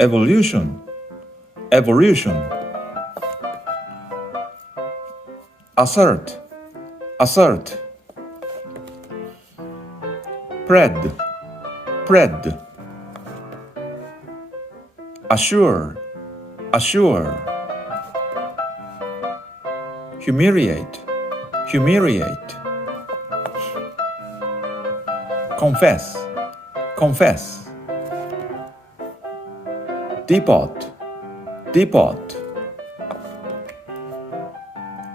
evolution, evolution. Assert, assert. Spread, spread. Assure, assure. Humiliate, humiliate. Confess, confess. Depart, depart.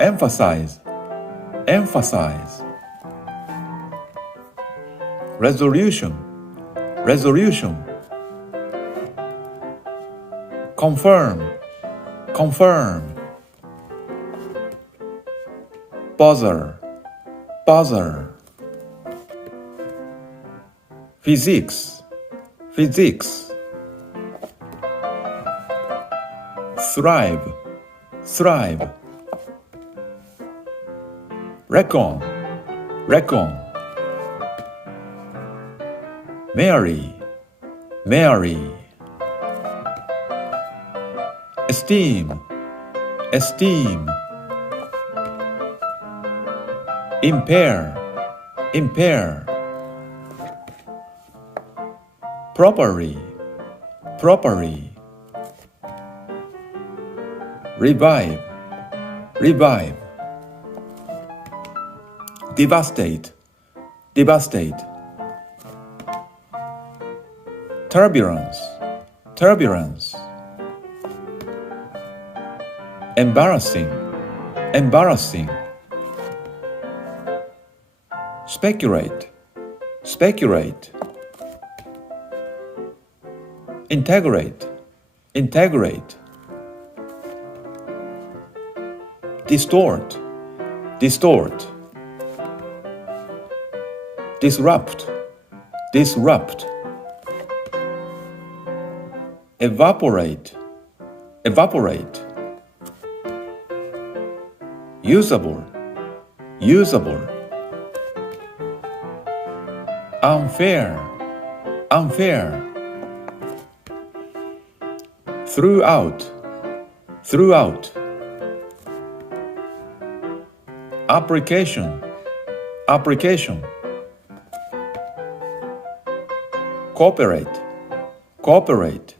Emphasize, emphasize. Resolution, resolution. Confirm, confirm. Bother, bother. Physics, physics. Thrive, thrive. Reckon, reckon. Marry, marry. Esteem, esteem. Impair, impair. Properly, properly. Revive, revive. Devastate, devastate. Turbulence, turbulence. Embarrassing, embarrassing. Speculate, speculate. Integrate, integrate. Distort, distort. Disrupt, disrupt. Evaporate, evaporate. Usable, usable. Unfair, unfair. Throughout, throughout. Application, application. Cooperate, cooperate.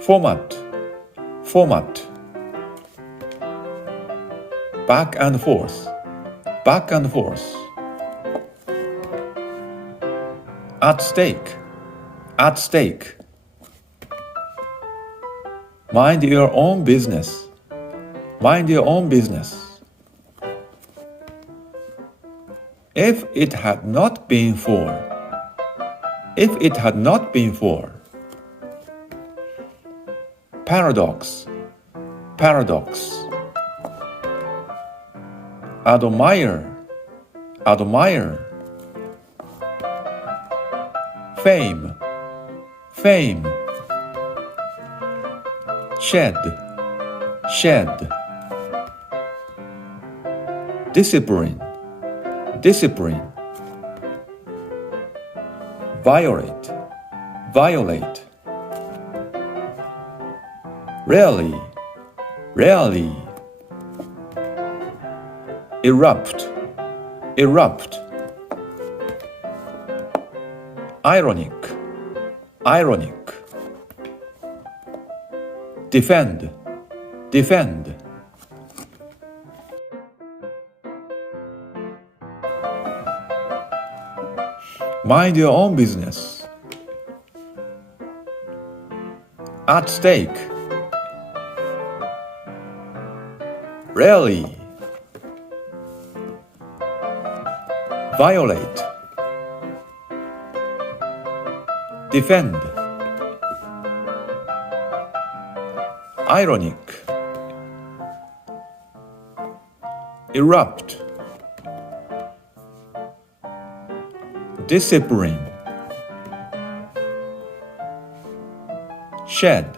Format, format. Back and forth, back and forth. At stake, at stake. Mind your own business, mind your own business. If it had not been for, if it had not been for. Paradox, paradox. Admire, admire. Fame, fame. Shed, shed. Discipline, discipline. Violate, violate. Rarely, rarely. Erupt, erupt. Ironic, ironic. Defend, defend. Mind your own business. At stake. Rarely. Violate. Defend. Ironic. Erupt. Discipline. Shed.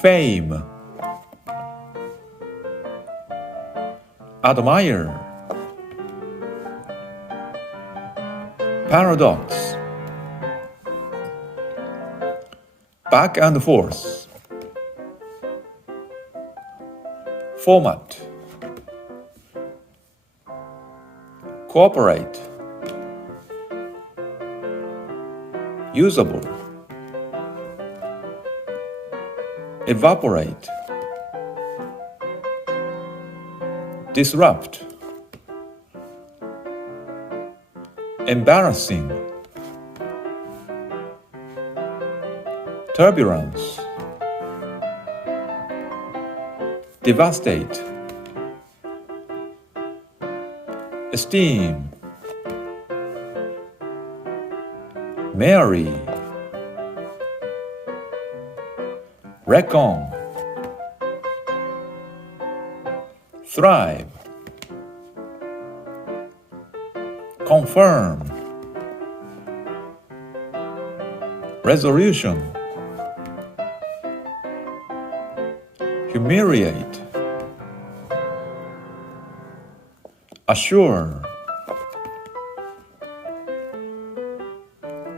Fame. Admire. Paradox, back and forth. Format. Cooperate. Usable. Evaporate. Disrupt. Embarrassing. Turbulence. Devastate. Esteem. Marry. Reckon. Thrive. Confirm. Resolution. Humiliate. Assure.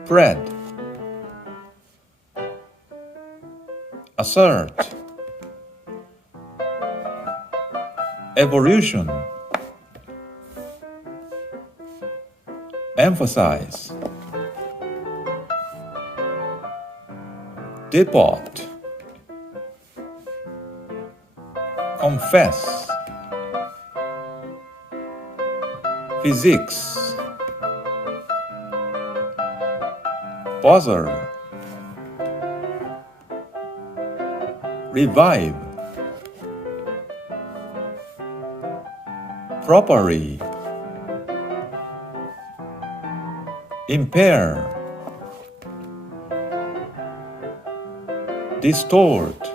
Spread. Assert. Evolution. Emphasize. Depart. Confess. Physics. Bother. Revive. Properly. Impair. Distort.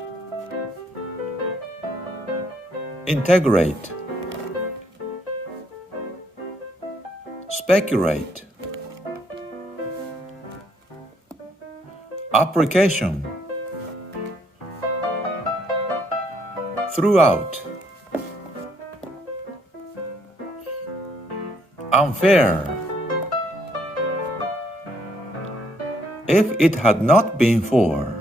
Integrate. Speculate. Application. Throughout. Unfair. If it had not been for.